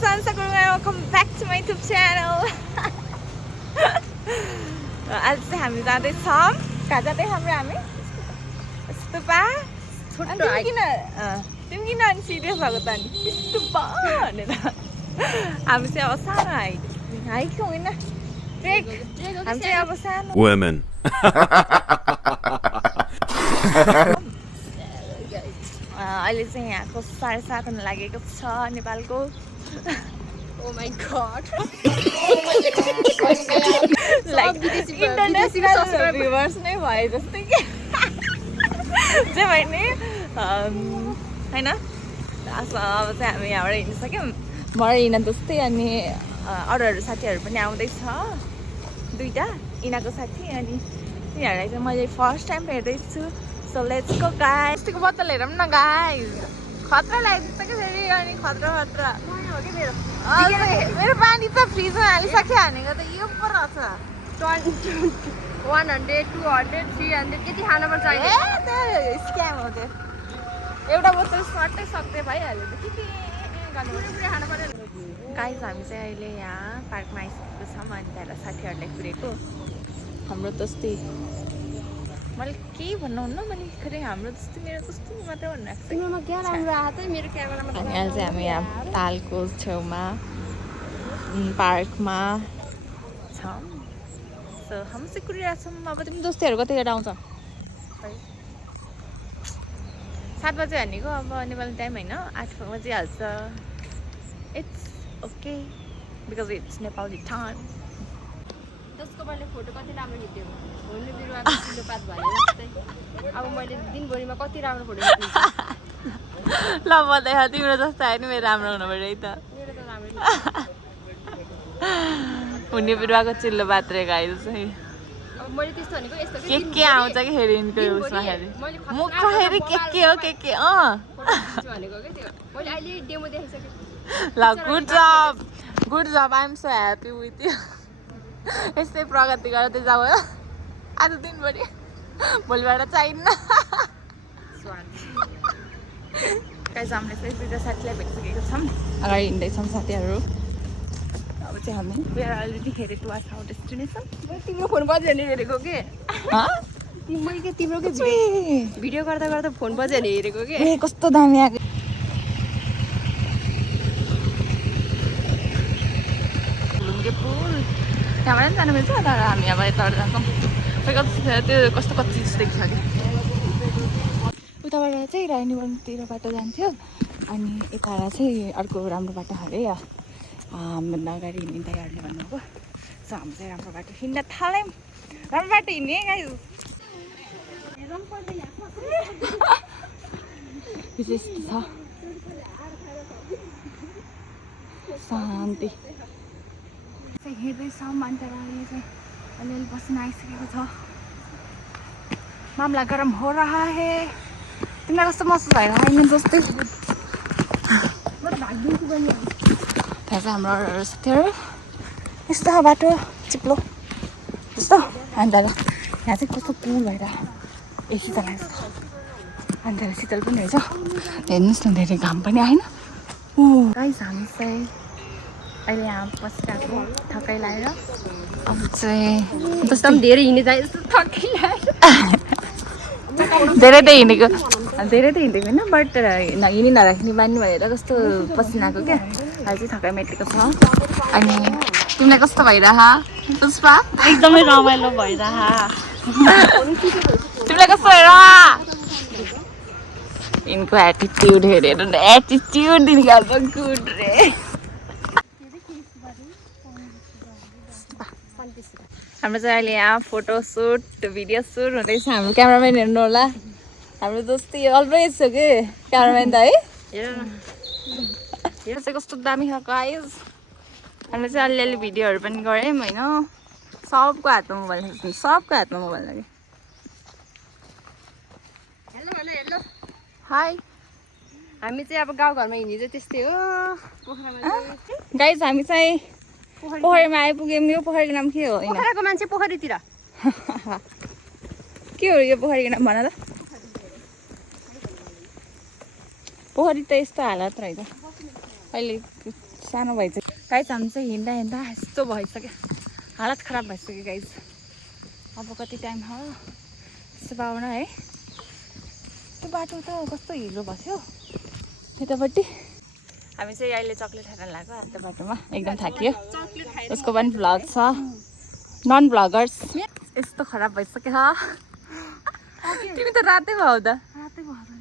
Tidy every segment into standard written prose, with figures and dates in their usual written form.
Sansa Gurung and welcome back to my YouTube channel. आज चाहिँ हामी जाँदैछौँ कहाँ जाँदै हाम्रो हामी स्तुपा छोटो तिमी किन अनि सिरियस भएको त नि स्तुपा भनेर हामी चाहिँ अब सानो हाइक होइन ट्रेक हामी चाहिँ अब सानो women अहिले चाहिँ यहाँको 7:30 हुन लागेको छ नेपालको Oh my god. Like international viewers नै भए जस्तै के जे भए नि हैन अब चाहिँ हामी यहाँबाट हिँडिसक्यौँ मर इना जस्तै अनि अरूहरू साथीहरू पनि आउँदैछ दुईटा इनाको साथी अनि तिनीहरूलाई चाहिँ मैले फर्स्ट टाइम हेर्दैछु सो लेट्स गो गाइस यस्तोको बोतल हेरौँ न गाइस खतरा लाग्दैछ कि फेरि अनि खतरा मेरो पानी त फ्रिजमा हालिसक्यो हानेको त यो पो रहेछ 100, 200, 300 कति खानु पर्छ ए त्यो स्क्याम हो त्यो एउटा बोतल सर्टै सक्दै भइहाल्यो त के खानु पर्यो गाइस हामी चाहिँ अहिले यहाँ पार्कमा आइसकेको छौँ अनि त्यहाँबाट साथीहरूलाई कुरेको हाम्रो जस्तै मैले केही भन्नुहुन्न मैले खै हाम्रो जस्तो मेरो कस्तो मात्रै भनिरहेको तिमीमा क्या राम्रो आयो त मेरो क्यामेरामा अनि अहिले चाहिँ हामी यहाँ तालको छेउमा पार्कमा छौँ सो हामी चाहिँ कुरिरहेको छौँ अब तिमी दोस्तीहरू कतिखेर आउँछ 7 बजे भनेको अब नेपाली टाइम होइन 8 बजी हाल्छ it's okay because it's Nepali time जसको मैले फोटो कति राम्रो खिच्यो हुनु बिरुवाको सिलोपात भयो जस्तै अब मैले दिनभरिमा कति राम्रो फोटो खिच्छु ल म देखा तिम्रो जस्तो आयो नि मेरो राम्रो हुनु पऱ्यो है त मेरो त राम्रो हुने बिरुवाको चिल्लो बात्रे गाइस चाहिँ अब मैले त्यस्तो भनेको यस्तो के आउँछ कि फेरि यिनको उसमा फेरि मुख फेरि के हो के भनेको के त्यो मैले अहिले डेमो देखाइसकेँ ल good job I am so happy with you यस्तै प्रगति गर्दै जाऊ है आज दिनभरि भोलिबाट चाहिन्न गाइस हामीले चाहिँ दुईवटा साथीलाई भेटिसकेको छौँ अगाडि हिँड्दैछौँ साथीहरू अब चाहिँ हामी we are already headed towards our destination तिम्रो फोन बज्यो भने हेरेको के मैले के तिम्रो के भिडियो गर्दा गर्दा फोन बज्यो भने हेरेको के ए कस्तो दामी आएको लुङ्गे पुल त्यहाँबाट पनि जानु मिल्छ तर हामी अब यताबाट जान्छौँ त्यो कस्तो कच्ची जस्तो देख्छ कि उताबाट चाहिँ रानीवनतिर बाटो जान्थ्यो अनि यताबाट चाहिँ अर्को राम्रो बाटो हाल्यो या हामीभन्दा अगाडि हिँड्ने दाइहरूले भन्नुभयो सो हामी चाहिँ राम्रो बाटो हिँड्न थाल्यौँ राम्रो बाटो हिँड्ने गाई यस्तो छ शान्ति हेर्दैछौँ अनि तर अहिले चाहिँ अलिअलि पसिना आइसकेको छ मामला गरम हो रहा है तिमीलाई कस्तो महसुस भइरहेको जस्तै त्यहाँ चाहिँ हाम्रो अरूहरू साथीहरू यस्तो बाटो चिप्लो जस्तो अनि तर यहाँ चाहिँ कस्तो कुल भएर शीतल आएको छ अनि तर शीतल पनि रहेछ हेर्नुहोस् न धेरै घाम पनि आएन गाइस हामी चाहिँ अहिले यहाँ बसिरहेको थकाइ लागेर अब चाहिँ जस्तो धेरै हिँड्ने चाहिँ यस्तो थकै लाग्यो धेरै त हिँडेको होइन बट हिँडी नराख्ने बानी भएर कस्तो पसिनाको क्या अहिले चाहिँ थकाइ मेटेको छ अनि तिमीलाई कस्तो भइरह पुष्पा एकदमै रमाइलो भइरह तिमीलाई कस्तो भइरह यिनको एटिट्युड हेरेर एटिट्युड निकाल्छ गुड रे हाम्रो चाहिँ अहिले यहाँ फोटो सुट भिडियो सुट हुँदैछ हाम्रो क्यामराम्यान हेर्नु होला हाम्रो जस्तै अलवेज छ कि क्यामराम्यान त है यो चाहिँ कस्तो दामी खालको आइज हामीले चाहिँ अलिअलि भिडियोहरू पनि गऱ्यौँ होइन सबको हातमा मोबाइल लग्यो हेलो हाई हामी चाहिँ अब गाउँघरमा हिँड्ने चाहिँ त्यस्तै हो पोखरामा गाइज हामी चाहिँ पोखरीमा आइपुग्यौँ यो पोखरीको नाम के हो पोखराको मान्छे पोखरीतिर के हो यो पोखरीको नाम भन त पोखरी त यस्तो हालत रहेछ अहिले सानो भइसक्यो गाइस। हामी चाहिँ हिँड्दा हिँड्दा यस्तो भइसक्यो, हालत खराब भइसक्यो गाइस। अब कति टाइम हो त्यसो पाउन है। त्यो बाटो त कस्तो हिलो भएको थियो त्यतापट्टि। हामी चाहिँ अहिले चक्लेट खान लाग्यो अन्त बाटोमा, एकदम थाकियो। उसको पनि भ्लग छ, नन भ्लगर्स। यस्तो खराब भइसक्यो। तिमी त रातै भयो त। रातै भयो त नि।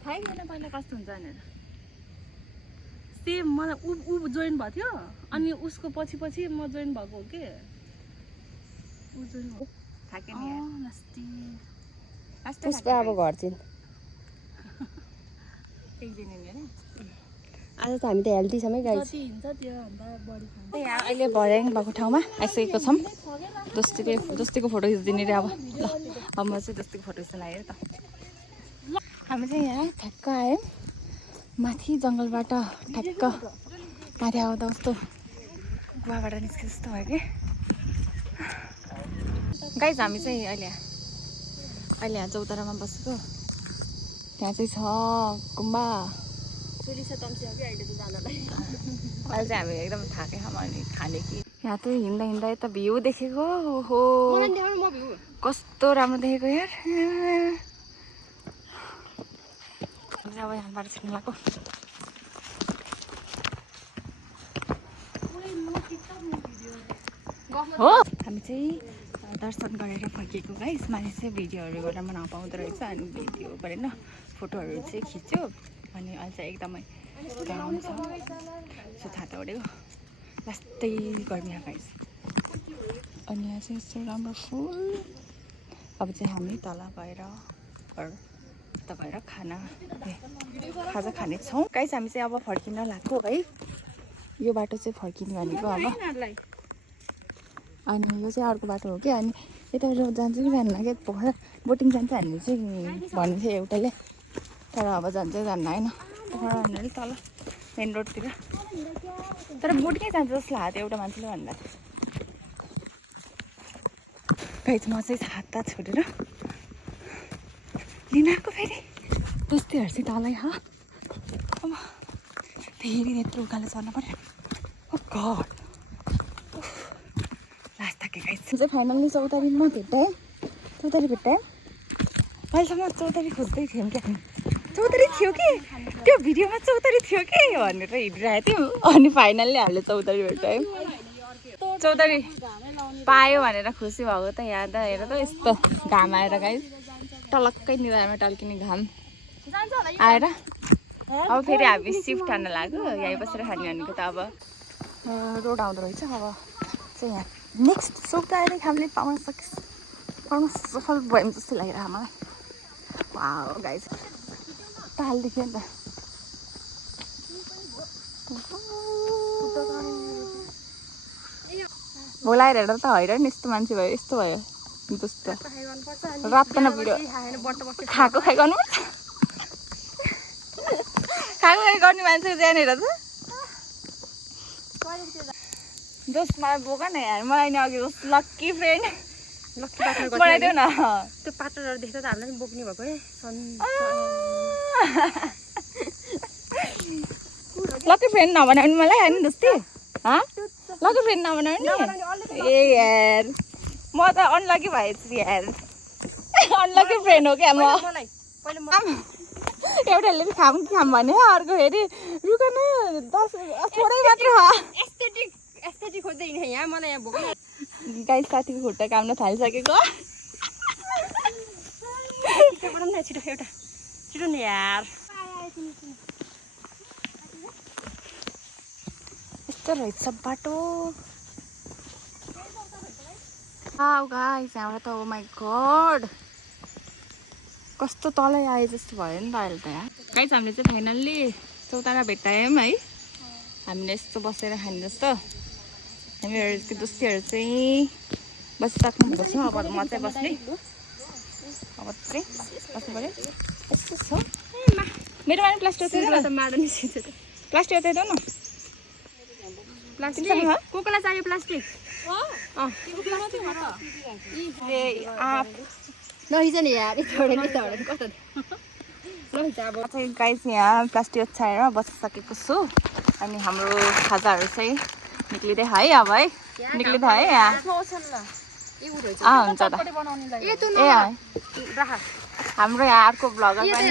थाहै छैन पहिला कस्तो हुन्छ भनेर। सेम मलाई ऊ जोइन भएको थियो अनि उसको पछि पछि म जोइन भएको हो के। ऊ जोइन हो थाक्यो नि यार। पुष्पा अब घर चाहिँ एक दिन हिँड्यो नि। आज त हामी त हेल्दीसम्मै गाइस। जति हिँड्छ त्यो भन्दा बढी खान्छ। यहाँ अहिले भर्याङ भएको ठाउँमा आइसकेको छौँ। दोस्तीको फोटो खिचिदिने रे अब। ल अब म चाहिँ दोस्तीको फोटो खिच्न लागेँ त। हामी चाहिँ यहाँ ठ्याक्क आयौँ माथि जङ्गलबाट। ठ्याक्क माथि आउँदा कस्तो गुवाबाट निस्के जस्तो भयो कि गाइस। हामी चाहिँ अहिले यहाँ चौतारामा बसेको। त्यहाँ चाहिँ छ गुम्बा। अहिले चाहिँ हामी एकदम थाकेको छौँ अनि खाने कि यहाँ चाहिँ हिँड्दा हिँड्दा यता भ्यू देखेको। ओहो कस्तो राम्रो देखेको यार। अब यहाँबाट छिर्नु लाग्यो। हो हामी चाहिँ दर्शन गरेर फर्किएको गाइस। मानिस चाहिँ भिडियोहरू गरेर मन पाउँदो रहेछ अनि भिडियो गरेर फोटोहरू चाहिँ खिच्यो। अनि अहिले चाहिँ एकदमै काम छ, सो छाता ओढेको लास्टै गर्मी गाइस। अनि यहाँ चाहिँ यस्तो राम्रो फुल। अब चाहिँ हामी तल गएर खाजा खानेछौँ गाइस। हामी चाहिँ अब फर्किन लाग्यो है। यो बाटो चाहिँ फर्किने भनेको अब। अनि यो चाहिँ अर्को बाटो हो कि। अनि यताबाट जान्छ कि जान्न क्या, पोखरा बोटिङ जान्छ हामीले चाहिँ भन्ने थियो एउटाले। तर अब जान्छ जान्न होइन, पोखरा भन्नाले तल मेन रोडतिर। तर बोटिङै जान्छ जस्तो लाग्यो एउटा मान्छेले भन्दा थियो गाइस। म चाहिँ छाता छोडेर लिन आएको फेरि दोस्तीहरूसित तलै हो। अब फेरि यत्रो उकालो चढ्नु पर्यो। ओ गड लास्ट थाक्यो गाइस। चाहिँ फाइनल्ली चौतारीमा भेट्टाएँ। अहिलेसम्म चौतारी खोज्दै थियौँ क्या। चौतारी थियो कि त्यो भिडियोमा चौतारी थियो कि भनेर हिँडिरहेको थियौँ। अनि फाइनल्ली हामीले चौतारी भेट्टायौँ। चौतारी पायो भनेर खुसी भएको त। यहाँ त हेर त यस्तो घाम आएर गाइस, टलक्कै निधारमा टल्किने घाम आएर। अब फेरि हामी सिफ्ट खान लाग्यो। यहीँ बसेर खाने भनेको त अब रोड आउँदो रहेछ। अब चाहिँ यहाँ नेक्स्ट चौतारी हामीले पाउन सफल भयौँ जस्तो लागिरहेको मलाई। वाउ गाइस ताल देख्यो नि त। बोलाएर हेर्दा त हैरान यस्तो मान्छे भयो, यस्तो भयो जस्तो। रात भिडियो खाएको खाइ गर्नुपर्छ। खाएको खाइ गर्ने मान्छे त्यहाँनिर त। दोस्त मलाई बोक न यार, मलाई नि अघि लक्की फ्रेन्ड बनाइदेऊ न। त्यो पार्टनरहरू देख्दा त हामीलाई पनि बोक्ने भएको है। लक्की फ्रेन्ड नभनायो भने मलाई होइन दोस्ती। लक्की फ्रेन्ड नभनायो नि। ए यार म त अनलकी भएछु यार। अनलकी फ्रेन्ड हो क्या म। एउटाले खाम भने अर्को फेरि रुक न 10 थोरै मात्र एस्थेटिक खोज्दै हिँड्ने यहाँ मलाई यहाँ भोक गाइस। साथीको खुट्टा काम्न थालिसकेको। छिटो एउटा छिटो नि यार। यस्तो रहेछ बाटो। वाउ गाइस यहाँबाट त ओ माई गड कस्तो तलै आए जस्तो भयो नि त अहिले त। यहाँ गाइस हामीले चाहिँ फाइनल्ली चौतारा भेट्टायौँ है। हामीले यस्तो बसेर खाने जस्तो। हामीहरूको दोस्तीहरू चाहिँ बसिसक्नु भएको छ। अब म चाहिँ बस्ने। अब चाहिँ बस्नु पऱ्यो। यस्तो छ मेरोमा पनि प्लास्टिक प्लास्टिक यता न। प्लास्टिक कोकोलाई चाहियो प्लास्टिक। नहिज नि यार यताबाट कता नहिज अब गाइस यहाँ प्लास्टिक ओछ्याएर बसिसकेको छु अनि हाम्रो खाजाहरू चाहिँ निक्लिँदै है अब है निक्लिँदै है यहाँ हुन्छ त हाम्रो यहाँ अर्को ब्लगर पनि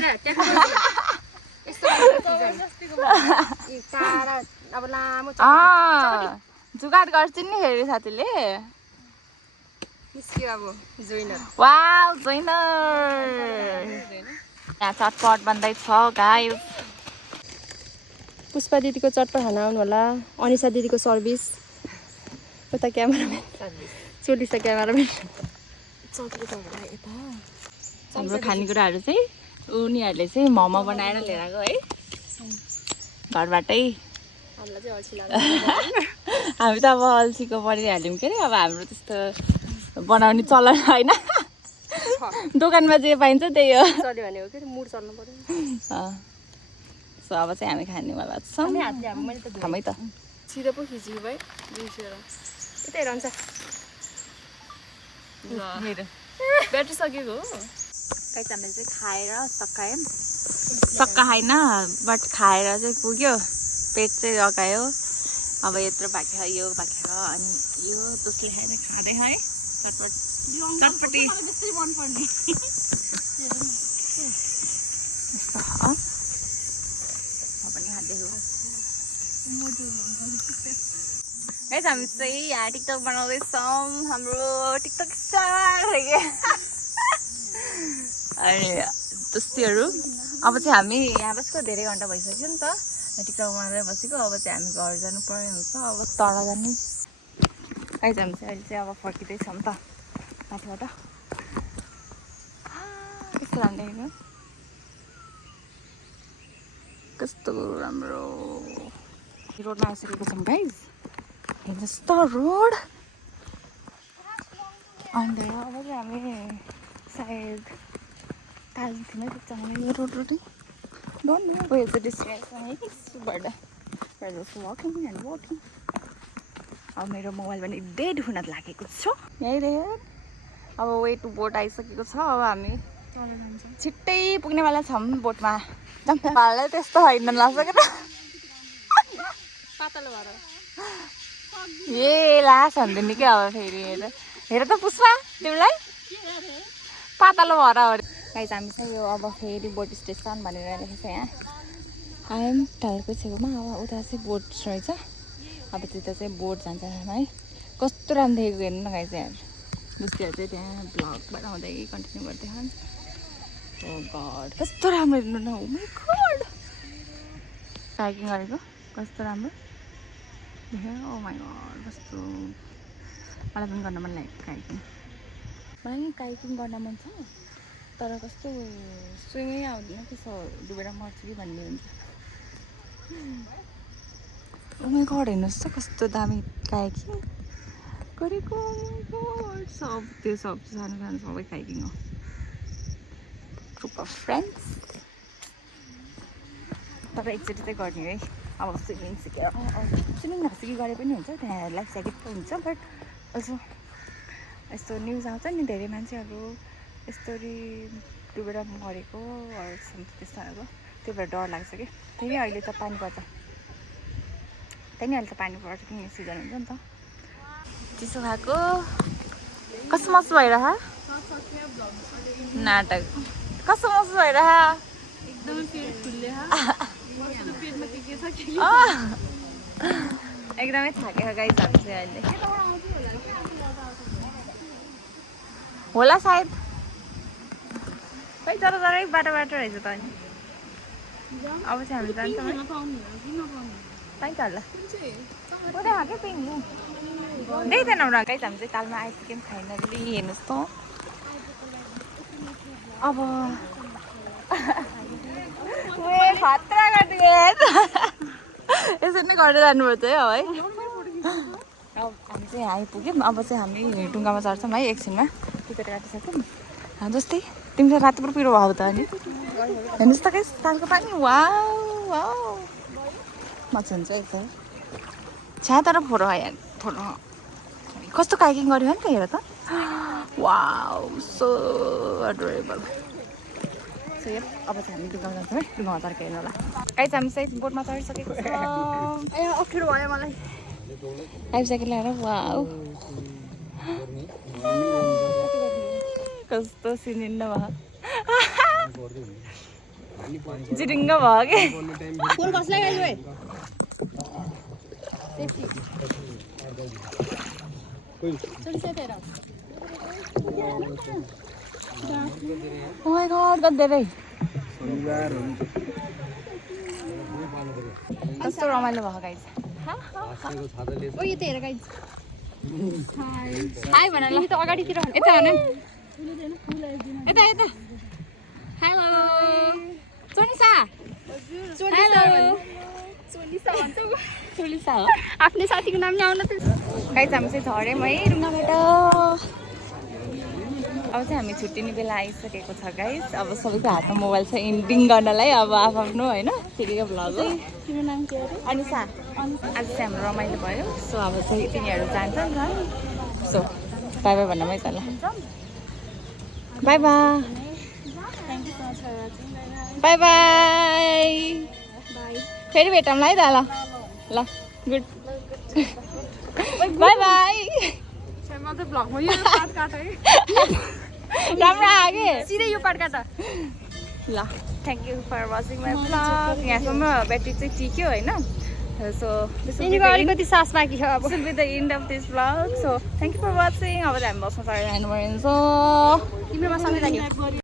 अब लामो जुगाड गर्छन् नि फेरि साथीले निस्क्यो अब जोइनर वाउ जोइनर यहाँ चटपट बन्दैछ गाइस पुष्पा दिदीको चटपट खाना आउनु होला अनिसा दिदीको सर्भिस उता क्यामेराम्यान चोलिसा क्यामेराम्यान हाम्रो खानेकुराहरू चाहिँ उनीहरूले चाहिँ मोमो बनाएर लिएर गयो है घरबाटै हामीलाई चाहिँ अल्छी लाग्छ हामी त अब अल्छीको परिहाल्यौँ के अरे अब हाम्रो त्यस्तो बनाउने चलन होइन दोकानमा जे पाइन्छ त्यही हो चल्यो भने हो कि मुड चल्नु पर्यो सो अब चाहिँ हामी खानेवाला छौँ खामै त सिधो पो खिच्नु भयो यतै रहन्छ ब्याट्री सकेको हो गाइस हामीले चाहिँ खाएर सकायौँ सक्का होइन बट खाएर चाहिँ पुग्यो पेट चाहिँ लगायो अब यत्रो बाँकी छ यो बाँकी छ अनि यो जसले खाएर खाँदै है चटपट चटपटी मनपर्ने यस्तो पनि खाँदैछु गाइस हामी चाहिँ यहाँ टिकटक बनाउँदैछौँ हाम्रो टिकटक स्टार अनि त्यस्तैहरू अब चाहिँ हामी यहाँ बसेको धेरै घन्टा भइसक्यो नि त टिकटक बनाएर बसेको अब चाहिँ हामी घर जानु पर्ने हुन्छ अब तल जाने गाइस हामी चाहिँ अहिले चाहिँ अब फर्किँदैछौँ त माथिबाट कस्तो राम्रो कस्तो राम्रो रोडमा आइसकेको छौँ गाइस हेर्नुहोस् त रोड अन्त अब चाहिँ हामी सायद कालिम्पोङमै पुग्छौँ यो road don't know where is the destination but we're just walking and walking अब मेरो मोबाइल पनि डेड हुन लागेको छ यहीँ रे अब वे टु बोट आइसकेको छ अब हामी छिट्टै पुग्नेवाला छौँ बोटमा भाइलाई त्यस्तो होइन लाग्छ क्या त पातलो भएर ए लास भन्दैन क्या अब फेरि हेर त पुष्पा तिमीलाई पातलो भएर हो गाइस हामी चाहिँ यो अब फेरि बोट स्टेसन भनेर लेखेको छ यहाँ आइएम टाढोको छेउमा अब उता चाहिँ बोट रहेछ अब त्यता चाहिँ बोट जान्छ है कस्तो राम्रो देखेको हेर्नु न गाइस यहाँ बुझ्तीहरू चाहिँ त्यहाँ भ्लग बनाउँदै कन्टिन्यू गर्दै छन् ओ गड कस्तो राम्रो हेर्नु न ओ माइ गड काइकिङ गरेको कस्तो राम्रो देख्यो ओ माइ गड कस्तो मलाई पनि गर्न मन लागेको काइकिङ मलाई काइकिङ गर्न मन छ तर कस्तो स्विमै आउँदैन त्यसो डुबेर मर्छु कि भन्ने हुन्छ ओ माइ गड हेर्नुहोस् त कस्तो दामी काइकिङ गरेको सब त्यो सब सानो सानो सबै काइकिङ हो ग्रुप अफ फ्रेन्ड्स तर एकचोटि चाहिँ गर्ने है अब स्विमिङ सिकेर स्विमिङ नसिकी गरे पनि हुन्छ त्यहाँ लाइफ ज्याकेट पनि हुन्छ बट अल्सो यस्तो न्युज आउँछ नि धेरै मान्छेहरू यस्तरी डुबेर मरेको त्यस्तोहरूको त्यो भएर डर लाग्छ कि त्यही अहिले त पानी पर्छ त्यही अहिले त पानी पर्छ किन सिजन हुन्छ नि त चिसो खाएको कस्तो मसो भइरह नाटक कस्तो मसो भइरह एकदमै थाकेको गाइस हामी चाहिँ अहिले होला सायद खै तर बाटो रहेछ त अनि अब चाहिँ हामी जान्छौँ है पाइन्छ होला उता खाएकै पिङ्नु देख्दैन एउटा गाइस हामी चाहिँ तालमा आइपुग्यौँ फाइनल्ली हेर्नुहोस् त अब खतरा गरिदिए यसरी नै गरेर जानुपर्छ है अब है अब हामी चाहिँ यहाँ आइपुग्यौँ अब चाहिँ हामी ढुङ्गामा चढ्छौँ है एकछिनमा टिकट काटिसक्यौँ जस्तै तिमी चाहिँ राति पुरो पिरो भयो त अनि हेर्नुहोस् त गाइस तालको पानी वाउ वाउ मजा हुन्छ एकदम छ्या तर फोटो यहाँ फोटो कस्तो काइकिङ गर्यो नि त हेर त वाउ सो एडोरेबल सो अब चाहिँ हामी डुङ्गामा जान्छौँ है डुङ्गामा तर्क हेर्नु होला गाइस हामी चाहिँ बोटमा चढिसकेको छ ए अप्ठ्यारो भयो मलाई लाइफ ज्याकेट ल्याएर वाउ कस्तो सिनिन्न भयो जिडिङ्ग भयो कि फोन कसलाई गाइस ओए Oh my god, गद्दे रे कस्तो रमाइलो भयो गाइस ओ यो त हेर गाइस हाय भन ल त अगाडितिर यता भन यता यता हेलो सोनिसा हेलो सोनिसा हो आफ्नै साथीको नाम नि आउन त गाइस हामी चाहिँ झऱ्यौँ है डुङ्गाबाट अब चाहिँ हामी छुट्टिने बेला आइसकेको छ गाइस अब सबैको हातमा मोबाइल छ एन्डिङ गर्नलाई अब आफ्नो होइन ठिकैको भ्लग हो तिम्रो नाम के अरे अनिसा आज चाहिँ हाम्रो रमाइलो भयो सो अब चाहिँ तिनीहरू जान्छ नि त सो बाई बाई भन्न है त ल bye bye thank you so much for watching bye bye bye फेरि भेटौँला है त ल ल गुड बाई बाई म त भ्लगमा यो पार्ट काट है राम्रो आयो कि सिधै यो पार्ट काट ल thank you for watching my vlog यहाँसम्म ब्याट्री चाहिँ टिक्यो होइन सो अलिकति सास बाँकी छ अब with the end of this vlog so thank you for watching अब चाहिँ हामी बस्न सकेर जानु पर्यो सो तिम्रोमा सँगै लाग्यो